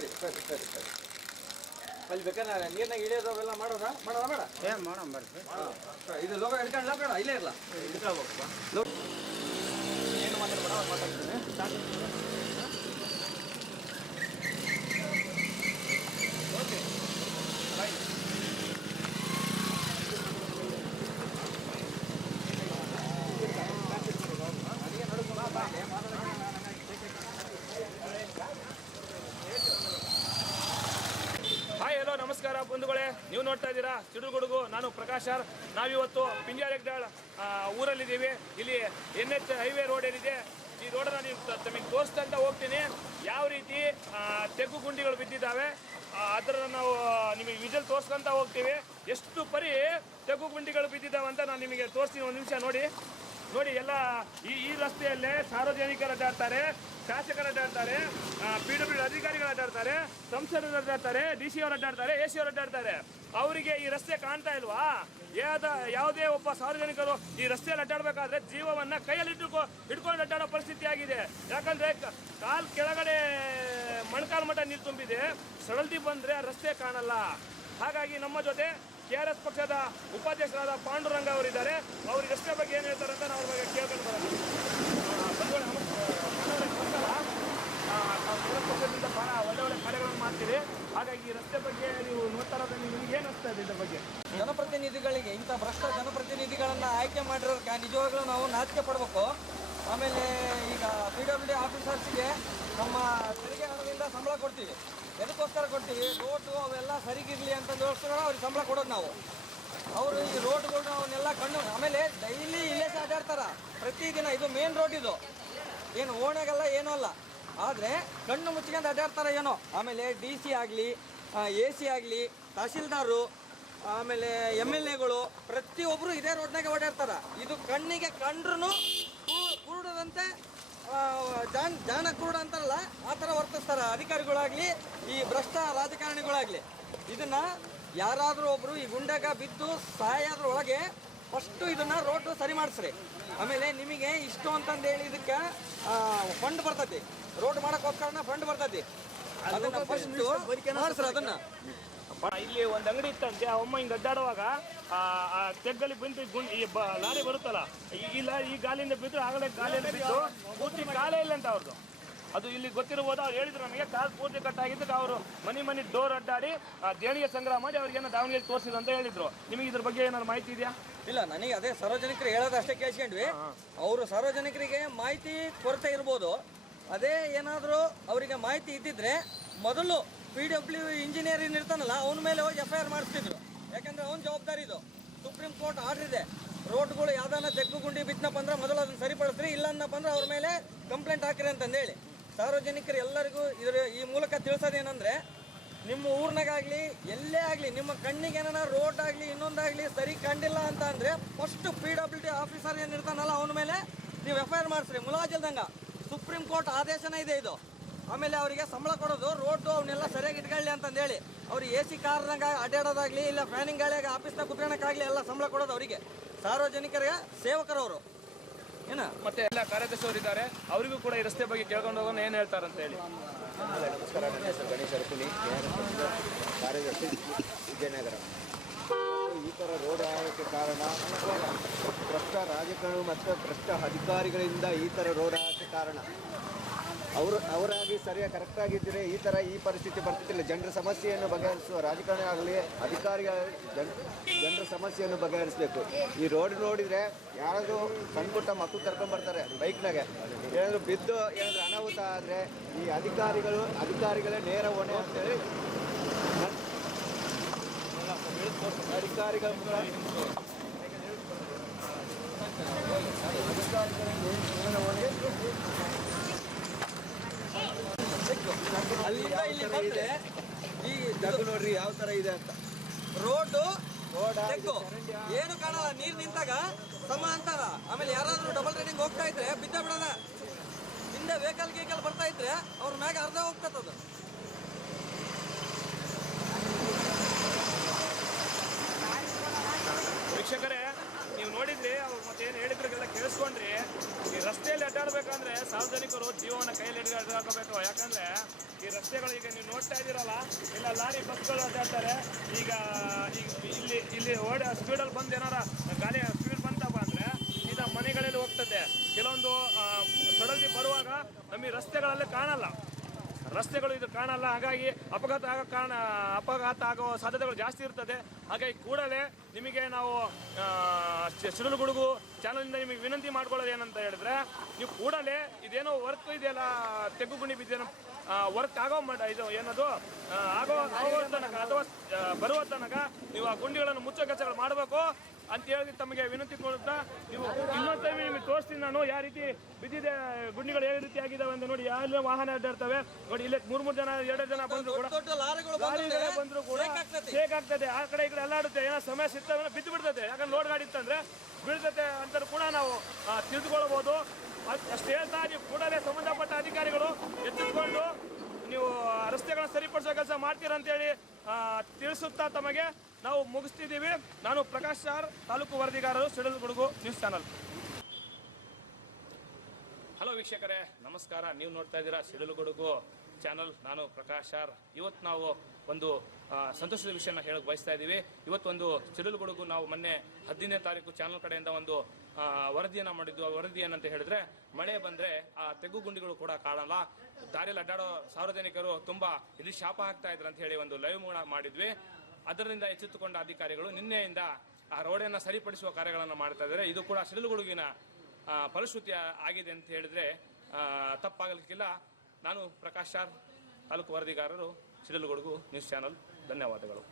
ಸರಿ ಸರಿ ಸರಿ ಸರಿ ಅಲ್ಲಿ ಬೇಕಾದ್ರೆ ನೀರ್ನಾಗ ಇಳಿಯೋದು ಅವೆಲ್ಲ ಮಾಡೋಣ ಬೇಡ ಏನು ಮಾಡೋಣ ಬರ್ರಿ. ಇದು ಲೋಗ ಹಿಡ್ಕೊಂಡ್ಲ ಬೇಡ ಇಲ್ಲೇ ಇರಲ್ಲ ಏನು ಮಾತಾಡ್ಬೇಡ ಮಾತಾಡ್ತೀನಿ. Okay bye. ಹಾಯ್ ಹಲೋ ನಮಸ್ಕಾರ ಬಂಧುಗಳೇ, ನೀವು ನೋಡ್ತಾ ಇದ್ದೀರಾ ಸಿಡುಗುಡುಗು. ನಾನು ಪ್ರಕಾಶ್ ಆರ್. ನಾವಿವತ್ತು ಪಿಂಜಾರೆಗ್ಡಾಳ್ ಊರಲ್ಲಿದ್ದೀವಿ. ಇಲ್ಲಿ NH ಹೈವೇ ರೋಡ್ ಏನಿದೆ, ಈ ರೋಡನ್ನು ನೀವು ತಮಗೆ ತೋರಿಸ್ತಾ ಹೋಗ್ತೀನಿ. ಯಾವ ರೀತಿ ತೆಗ್ಗು ಗುಂಡಿಗಳು ಬಿದ್ದಿದ್ದಾವೆ ಅದನ್ನು ನಾವು ನಿಮಗೆ ವಿಜುವಲ್ ತೋರಿಸ್ಕೊಂತ ಹೋಗ್ತೀವಿ. ಎಷ್ಟು ಪರಿ ತೆಗ್ಗು ಗುಂಡಿಗಳು ಬಿದ್ದಿದ್ದಾವೆ ಅಂತ ನಾನು ನಿಮಗೆ ತೋರಿಸ್ತೀನಿ. ಒಂದು ನಿಮಿಷ ನೋಡಿ ಎಲ್ಲ ಈ ರಸ್ತೆಯಲ್ಲೇ ಸಾರ್ವಜನಿಕರು ಅಡ್ಡಾಡ್ತಾರೆ, ಶಾಸಕರು ಅಡ್ಡಾಡ್ತಾರೆ, PWD ಅಧಿಕಾರಿಗಳು ಅಡ್ಡಾಡ್ತಾರೆ, ಸಂಸದರು ಅಡ್ಡಾಡ್ತಾರೆ, DC ಅವರು ಅಡ್ಡಾಡ್ತಾರೆ, AC ಅವರು ಅಡ್ಡಾಡ್ತಾರೆ. ಅವರಿಗೆ ಈ ರಸ್ತೆ ಕಾಣ್ತಾ ಇಲ್ವಾ? ಯಾವುದೇ ಒಬ್ಬ ಸಾರ್ವಜನಿಕರು ಈ ರಸ್ತೆಯಲ್ಲಿ ಅಡ್ಡಾಡಬೇಕಾದ್ರೆ ಜೀವವನ್ನು ಕೈಯಲ್ಲಿ ಹಿಡ್ಕೊಂಡು ಅಡ್ಡಾಡೋ ಪರಿಸ್ಥಿತಿ ಆಗಿದೆ. ಯಾಕಂದರೆ ಕಾಲು ಕೆಳಗಡೆ ಮೊಣಕಾಲು ಮಟ್ಟ ನೀರು ತುಂಬಿದೆ. ಸಡಲ್ದಿ ಬಂದರೆ ರಸ್ತೆ ಕಾಣಲ್ಲ. ಹಾಗಾಗಿ ನಮ್ಮ ಜೊತೆ KRS ಪಕ್ಷದ ಉಪಾಧ್ಯಕ್ಷರಾದ ಪಾಂಡುರಂಗ ಅವರಿದ್ದಾರೆ. ಅವ್ರ ರಸ್ತೆ ಬಗ್ಗೆ ಏನು ಹೇಳ್ತಾರೆ ಅಂತ ನಾವು ಅವ್ರ ಬಗ್ಗೆ ಕೇಳ್ಕೊಂಡು ಬರೋಣ. ನಾವು ಪಕ್ಷದಿಂದ ಭಾಳ ಒಳ್ಳೆ ಕಾರ್ಯಗಳನ್ನು ಮಾಡ್ತೀವಿ. ಹಾಗಾಗಿ ಈ ರಸ್ತೆ ಬಗ್ಗೆ ನೀವು ನೋಡ್ತಾ ಇರೋದು ನಿಮಗೆ ಏನು ಅನಿಸ್ತಾ ಇದೆ? ಇದ್ರ ಬಗ್ಗೆ ಜನಪ್ರತಿನಿಧಿಗಳಿಗೆ ಇಂಥ ಭ್ರಷ್ಟ ಜನಪ್ರತಿನಿಧಿಗಳನ್ನು ಆಯ್ಕೆ ಮಾಡಿರೋದಕ್ಕೆ ನಿಜವಾಗ್ಲೂ ನಾವು ನಾಚಿಕೆ ಪಡಬೇಕು. ಆಮೇಲೆ ಈಗ PWD ಆಫೀಸರ್ಸ್ಗೆ ನಮ್ಮ ತೆರಿಗೆ ಹಣದಿಂದ ಸಂಬಳ ಕೊಡ್ತೀವಿ. ಎದಕ್ಕೋಸ್ಕರ ಕೊಡ್ತೀವಿ? ರೋಡು ಅವೆಲ್ಲ ಸರಿಗಿರಲಿ ಅಂತಂದೋಸ್ಕರ ಅವ್ರಿಗೆ ಸಂಬಳ ಕೊಡೋದು ನಾವು. ಅವರು ಈ ರೋಡ್ಗಳನ್ನ ಅವನ್ನೆಲ್ಲ ಆಮೇಲೆ ಡೈಲಿ ಇಲ್ಲೇ ಅಡ್ಡಾಡ್ತಾರೆ ಪ್ರತಿದಿನ. ಇದು ಮೇನ್ ರೋಡ್, ಇದು ಏನು ಓಣೆಗಲ್ಲ ಏನೂ ಅಲ್ಲ. ಆದರೆ ಕಣ್ಣು ಮುಚ್ಕೊಂಡು ಅಡ್ಡಾಡ್ತಾರೆ ಏನೋ. ಆಮೇಲೆ DC ಆಗಲಿ, AC ಆಗಲಿ, ತಹಶೀಲ್ದಾರು, ಆಮೇಲೆ MLAಗಳು ಪ್ರತಿಯೊಬ್ಬರು ಇದೇ ರೋಡ್ನಾಗೆ ಓಡಾಡ್ತಾರೆ. ಇದು ಕಣ್ಣಿಗೆ ಕಂಡ್ರೂ ಕುರುಡದಂತೆ ಜಾನ ಕುರುಡ ಅಂತಾರಲ್ಲ, ಆ ಥರ ವರ್ತಿಸ್ತಾರೆ ಅಧಿಕಾರಿಗಳಾಗಲಿ, ಈ ಭ್ರಷ್ಟ ರಾಜಕಾರಣಿಗಳಾಗಲಿ. ಇದನ್ನು ಯಾರಾದರೂ ಒಬ್ಬರು ಈ ಗುಂಡಾಗ ಬಿದ್ದು ಸಾಯೋದ್ರೊಳಗೆ ಫಸ್ಟು ಇದನ್ನು ರೋಡು ಸರಿ ಮಾಡಿಸ್ರಿ. ಆಮೇಲೆ ನಿಮಗೆ ಇಷ್ಟು ಅಂತಂದೇಳಿ ಇದಕ್ಕೆ ಫಂಡ್ ಬರ್ತೈತಿ, ರೋಡ್ ಮಾಡೋಕ್ಕೋಸ್ಕರ ಫಂಡ್ ಬರ್ತೈತಿ. ಅದನ್ನು ಫಸ್ಟು ಮಾಡಿಸ್ರಿ. ಅದನ್ನು ಇಲ್ಲಿ ಒಂದು ಅಂಗಡಿ ಇತ್ತಂತೆ, ಅಮ್ಮ ಹಿಂಗೆ ಅಡ್ಡಾಡುವಾಗ ತೆಗ್ಗಲ್ಲಿ ಬಿದ್ದು ಈ ಲಾರಿ ಬರುತ್ತಲ್ಲ, ಈ ಗಾಲಿಯಿಂದ ಬಿದ್ದು ಆಗಲೇ ಗಾಲಿಯಲ್ಲಿ ಬಿದ್ದು ಪೂರ್ತಿ ಕಾಲೇ ಇಲ್ಲ ಅಂತ ಅವ್ರದ್ದು. ಅದು ಇಲ್ಲಿ ಗೊತ್ತಿರ್ಬೋದು. ಅವ್ರು ಹೇಳಿದ್ರು ನಮಗೆ ಕಾಲು ಪೂರ್ತಿ ಕಟ್ಟಾಗಿದ್ದಕ್ಕೆ ಅವರು ಮನೆ ಡೋರ್ ಅಡ್ಡಾಡಿ ದೇಣಿಗೆ ಸಂಗ್ರಹ ಮಾಡಿ ಅವ್ರಿಗೇನೋ ದಾವಣಗೆರೆ ತೋರಿಸಿದ್ರು ಅಂತ ಹೇಳಿದ್ರು. ನಿಮಗೆ ಇದ್ರ ಬಗ್ಗೆ ಏನಾದ್ರು ಮಾಹಿತಿ ಇದೆಯಾ? ಇಲ್ಲ, ನನಗೆ ಅದೇ ಸಾರ್ವಜನಿಕರು ಹೇಳೋದು ಅಷ್ಟೇ ಕೇಳಿಸ್ಕೊಂಡ್ವಿ. ಅವರು ಸಾರ್ವಜನಿಕರಿಗೆ ಮಾಹಿತಿ ಕೊರತೆ ಇರ್ಬೋದು. ಅದೇ ಏನಾದರೂ ಅವರಿಗೆ ಮಾಹಿತಿ ಇದ್ದಿದ್ರೆ ಮೊದಲು PWD ಇಂಜಿನಿಯರ್ ಇರ್ತಾನಲ್ಲ ಅವನ ಮೇಲೆ ಹೋಗಿ FIR ಮಾಡಿಸ್ತಿದ್ರು. ಯಾಕಂದರೆ ಅವನ ಜವಾಬ್ದಾರಿ ಇದು. ಸುಪ್ರೀಂ ಕೋರ್ಟ್ ಆರ್ಡರ್ ಇದೆ, ರೋಡ್ಗಳು ಯಾವ್ದಾನ ತೆಗ್ಗು ಗುಂಡಿ ಬಿತ್ತನಪ್ಪ ಅಂದ್ರೆ ಮೊದಲು ಅದನ್ನು ಸರಿಪಡಿಸ್ರಿ, ಇಲ್ಲ ಅನ್ನಪ್ಪ ಅಂದ್ರೆ ಅವ್ರ ಮೇಲೆ ಕಂಪ್ಲೇಂಟ್ ಹಾಕಿರಿ ಅಂತಂದೇಳಿ ಸಾರ್ವಜನಿಕರು ಎಲ್ಲರಿಗೂ ಈ ಮೂಲಕ ತಿಳಿಸೋದೇನೆಂದರೆ, ನಿಮ್ಮ ಊರಿನಾಗಲಿ ಎಲ್ಲೇ ಆಗಲಿ ನಿಮ್ಮ ಕಣ್ಣಿಗೆ ಏನಾರ ರೋಡ್ ಆಗಲಿ ಇನ್ನೊಂದಾಗಲಿ ಸರಿ ಕಂಡಿಲ್ಲ ಅಂತ ಅಂದರೆ ಫಸ್ಟ್ PWD ಆಫೀಸರ್ ಏನಿರ್ತಾನಲ್ಲ ಅವನ ಮೇಲೆ ನೀವು FIR ಮಾಡಿಸ್ರಿ ಮುಲಾಜಿಲ್ದಂಗೆ. ಸುಪ್ರೀಂ ಕೋರ್ಟ್ ಆದೇಶನೇ ಇದೆ ಇದು. ಆಮೇಲೆ ಅವರಿಗೆ ಸಂಬಳ ಕೊಡೋದು ರೋಡು ಅವನ್ನೆಲ್ಲ ಸರಿಯಾಗಿ ಇಟ್ಕೊಳ್ಳಿ ಅಂತಂದೇಳಿ. ಅವ್ರು AC ಕಾರ್ನಾಗ ಅಡ್ಡಾಡೋದಾಗಲಿ ಇಲ್ಲ ಫ್ಯಾನಿಂಗ್ ಗಾಳಿಯಾಗ ಆಫೀಸ್ನಾಗ ಕುತ್ಕೊಳ್ಳೋಕ್ಕಾಗಲಿ ಎಲ್ಲ ಸಂಬಳ ಕೊಡೋದು ಅವರಿಗೆ, ಸಾರ್ವಜನಿಕರಿಗೆ ಸೇವಕರವರು ಏನು. ಮತ್ತೆ ಎಲ್ಲ ಕಾರ್ಯದರ್ಶಿಯವರು ಇದ್ದಾರೆ, ಅವರಿಗೂ ಕೂಡ ಈ ರಸ್ತೆ ಬಗ್ಗೆ ಕೇಳ್ಕೊಂಡು ಹೋಗೋಣ ಏನು ಹೇಳ್ತಾರಂತ ಹೇಳಿ. ನಮಸ್ಕಾರ, ನನ್ನ ಹೆಸರು ಗಣೇಶ್ ಅರಕುನಿ, ಕಾರ್ಯದರ್ಶಿ, ವಿಜಯನಗರ. ಈ ಥರ ರೋಡ್ ಆಗೋಕ್ಕೆ ಕಾರಣ ಭ್ರಷ್ಟ ರಾಜಕಾರಣಿ ಮತ್ತು ಭ್ರಷ್ಟ ಅಧಿಕಾರಿಗಳಿಂದ ಈ ಥರ ರೋಡ್ ಆಗೋಕ್ಕೆ ಕಾರಣ. ಅವರಾಗಿ ಸರಿಯಾಗಿ ಕರೆಕ್ಟಾಗಿದ್ದರೆ ಈ ಪರಿಸ್ಥಿತಿ ಬರ್ತಿದ್ದಿಲ್ಲ. ಜನರ ಸಮಸ್ಯೆಯನ್ನು ಬಗೆಹರಿಸುವ ರಾಜಕಾರಣಿ ಆಗಲಿ ಅಧಿಕಾರಿಗಳ ಜನರ ಸಮಸ್ಯೆಯನ್ನು ಬಗೆಹರಿಸಬೇಕು. ಈ ರೋಡ್ ನೋಡಿದರೆ ಯಾರಾದರೂ ಸಣ್ಣ ಪುಟ್ಟ ಮಕ್ಕಳು ಕರ್ಕೊಂಡ್ಬರ್ತಾರೆ ಬೈಕ್ನಾಗೆ, ಏನಾದರೂ ಬಿದ್ದು ಏನಾದರೂ ಅನಾಹುತ ಆದರೆ ಈ ಅಧಿಕಾರಿಗಳೇ ನೇರ ಹೊಣೆ ಅಂತೇಳಿ ಅಧಿಕಾರಿಗಳ ಅಲ್ಲಿಂದ ಇಲ್ಲಿ ಬಂದ್ರೆ ಈ ನೋಡ್ರಿ ಯಾವ ಥರ ಇದೆ ಅಂತ. ರೋಡು ಏನು ಕಾಣಲ್ಲ, ನೀರು ನಿಂತಾಗ ಸಮ ಅಂತಾರ. ಆಮೇಲೆ ಯಾರಾದ್ರೂ ಡಬಲ್ ರೈಡಿಂಗ್ ಹೋಗ್ತಾ ಇದ್ರೆ ಬಿದ್ದ ಬಿಡೋದ, ಹಿಂದೆ ವೆಹಿಕಲ್ ಬರ್ತಾ ಇದ್ರೆ ಅವ್ರ ಮ್ಯಾಗ ಅರ್ಧ ಹೋಗ್ತದ. ವೀಕ್ಷಕರೇ, ನೀವು ನೋಡಿದ್ರೆ ಕೇಳಿದ್ರಿ, ಅವ್ರು ಮತ್ತೆ ಏನು ಹೇಳಿದ್ರಿಗೆಲ್ಲ ಕೇಳಿಸ್ಕೊಂಡ್ರಿ. ಈ ರಸ್ತೆಯಲ್ಲಿ ಅಡ್ಡಾಡ್ಬೇಕಂದ್ರೆ ಸಾರ್ವಜನಿಕರು ಜೀವನ ಕೈಯಲ್ಲಿ ಅಡ್ಡಾಡ್ಕೋಬೇಕು. ಯಾಕಂದ್ರೆ ಈ ರಸ್ತೆಗಳು ಈಗ ನೀವು ನೋಡ್ತಾ ಇದ್ದೀರಲ್ಲ, ಇಲ್ಲ ಲಾರಿ ಬಸ್ಗಳು ಅಡ್ಡಾಡ್ತಾರೆ. ಈಗ ಇಲ್ಲಿ ಸ್ಪೀಡಲ್ಲಿ ಬಂದು ಏನಾರ ಗಾಡಿ ಸ್ಪೀಡ್ ಬಂತಪ್ಪ ಅಂದ್ರೆ ಈಗ ಮನೆಗಳಲ್ಲಿ ಹೋಗ್ತದೆ. ಕೆಲವೊಂದು ಸಡಲ್ತಿ ಬರುವಾಗ ನಮಗೆ ರಸ್ತೆಗಳಲ್ಲಿ ಕಾಣಲ್ಲ, ರಸ್ತೆಗಳು ಇದು ಕಾಣಲ್ಲ. ಹಾಗಾಗಿ ಅಪಘಾತ ಆಗೋ ಸಾಧ್ಯತೆಗಳು ಜಾಸ್ತಿ ಇರ್ತದೆ. ಹಾಗಾಗಿ ಕೂಡಲೇ ನಿಮಗೆ ನಾವು ಸಿಡಿಲುಗುಡುಗು ಚಾನಲಿಂದ ನಿಮಗೆ ವಿನಂತಿ ಮಾಡ್ಕೊಳ್ಳೋದು ಏನಂತ ಹೇಳಿದ್ರೆ, ನೀವು ಕೂಡಲೇ ಇದೇನೋ ವರ್ಕ್ ಇದೆಯಲ್ಲ, ತೆಗ್ಗುಗುಣಿ ಬಿದ್ದೇನೋ ವರ್ಕ್ ಆಗೋ ಇದು ಏನದು ಆಗೋ ತನಕ ಅಥವಾ ಬರುವ ತನಕ ನೀವು ಆ ಗುಂಡಿಗಳನ್ನು ಮುಚ್ಚೋ ಕೆಲಸಗಳು ಮಾಡಬೇಕು ಅಂತ ಹೇಳಿ ತಮಗೆ ವಿನಂತಿ ಕೊಡುತ್ತಾ, ನೀವು ಇನ್ನೊಂದು ಟೈಮ್ ನಿಮಗೆ ತೋರಿಸ್ತೀನಿ ನಾನು ಯಾವ ರೀತಿ ಬಿದ್ದಿದೆ, ಗುಂಡಿಗಳು ಯಾವ ರೀತಿ ಆಗಿದ್ದಾವೆ ಅಂತ ನೋಡಿ. ಯಾವ ವಾಹನ ಅಡ್ಡಾಡ್ತವೆ ನೋಡಿ. ಇಲ್ಲೇ 3 ಜನ 2 ಜನ ಬಂದ್ರು ಕೂಡ ಬಂದ್ರು ಕೂಡ ಶೇಕ್ ಆಗ್ತದೆ. ಆ ಕಡೆ ಈ ಕಡೆ ಎಲ್ಲ ಆಡುತ್ತೆ. ಏನೋ ಸಮಯ ಸಿಗ್ತವೆ ಬಿದ್ದು ಬಿಡ್ತದೆ. ಯಾಕಂದ್ರೆ ಲೋಡ್ ಗಾಡಿ ಇತ್ತಂದ್ರೆ ಬೀಳ್ತದೆ ಅಂತ ಕೂಡ ನಾವು ತಿಳಿದುಕೊಳ್ಬೋದು. ಅಷ್ಟು ಹೇಳ್ತಾ ನೀವು ಕೂಡಲೇ ಸಂಬಂಧಪಟ್ಟ ಅಧಿಕಾರಿಗಳು ಎಚ್ಚೆತ್ತುಕೊಂಡು ನೀವು ರಸ್ತೆಗಳನ್ನ ಸರಿಪಡಿಸೋ ಕೆಲಸ ಮಾಡ್ತೀರಾ ಅಂತೇಳಿ ತಿಳಿಸುತ್ತಾ ತಮಗೆ ನಾವು ಮುಗಿಸ್ತಿದ್ದೀವಿ. ನಾನು ಪ್ರಕಾಶ್ ಸಾರ್, ತಾಲೂಕು ವರದಿಗಾರರು, ಸಿಡಿಲುಗುಡುಗು ನ್ಯೂಸ್ ಚಾನಲ್. ಹಲೋ ವೀಕ್ಷಕರೇ, ನಮಸ್ಕಾರ. ನೀವು ನೋಡ್ತಾ ಇದ್ದೀರಾ ಸಿಡಿಲುಗುಡುಗು ಚಾನಲ್. ನಾನು ಪ್ರಕಾಶ್ ಸಾರ್. ಇವತ್ತು ನಾವು ಒಂದು ಸಂತೋಷದ ವಿಷಯನ ಹೇಳಕ್ಕೆ ಬಯಸ್ತಾ ಇದ್ದೀವಿ. ಇವತ್ತೊಂದು ಸಿಡಿಲುಗುಡುಗು ನಾವು ಮೊನ್ನೆ 15ನೇ ತಾರೀಕು ಚಾನಲ್ ಕಡೆಯಿಂದ ಒಂದು ವರದಿಯನ್ನು ಮಾಡಿದ್ದು. ಆ ವರದಿ ಏನಂತ ಹೇಳಿದ್ರೆ, ಮಳೆ ಬಂದರೆ ಆ ತೆಗ್ಗು ಗುಂಡಿಗಳು ಕೂಡ ಕಾಣಲ್ಲ. ದಾರಿಯಲ್ಲಿ ಅಡ್ಡಾಡೋ ಸಾರ್ವಜನಿಕರು ತುಂಬಾ ಇಲ್ಲಿ ಶಾಪ ಹಾಕ್ತಾ ಇದ್ರು ಅಂತ ಹೇಳಿ ಒಂದು ಲೈವ್ ಮಾಡಿದ್ವಿ. ಅದರಿಂದ ಎಚ್ಚೆತ್ತುಕೊಂಡ ಅಧಿಕಾರಿಗಳು ನಿನ್ನೆಯಿಂದ ಆ ರೋಡನ್ನು ಸರಿಪಡಿಸುವ ಕಾರ್ಯಗಳನ್ನು ಮಾಡ್ತಾ ಇದ್ದಾರೆ. ಇದು ಕೂಡ ಸಿಡಿಲುಗುಡುಗಿನ ಫಲಶ್ರುತಿ ಆಗಿದೆ ಅಂತ ಹೇಳಿದ್ರೆ ತಪ್ಪಾಗಲಿಕ್ಕಿಲ್ಲ. ನಾನು ಪ್ರಕಾಶ್ ಸಾರ್, ತಾಲೂಕು ವರದಿಗಾರರು, ಸಿಡಿಲುಗುಡುಗು ನ್ಯೂಸ್ ಚಾನಲ್. ಧನ್ಯವಾದಗಳು.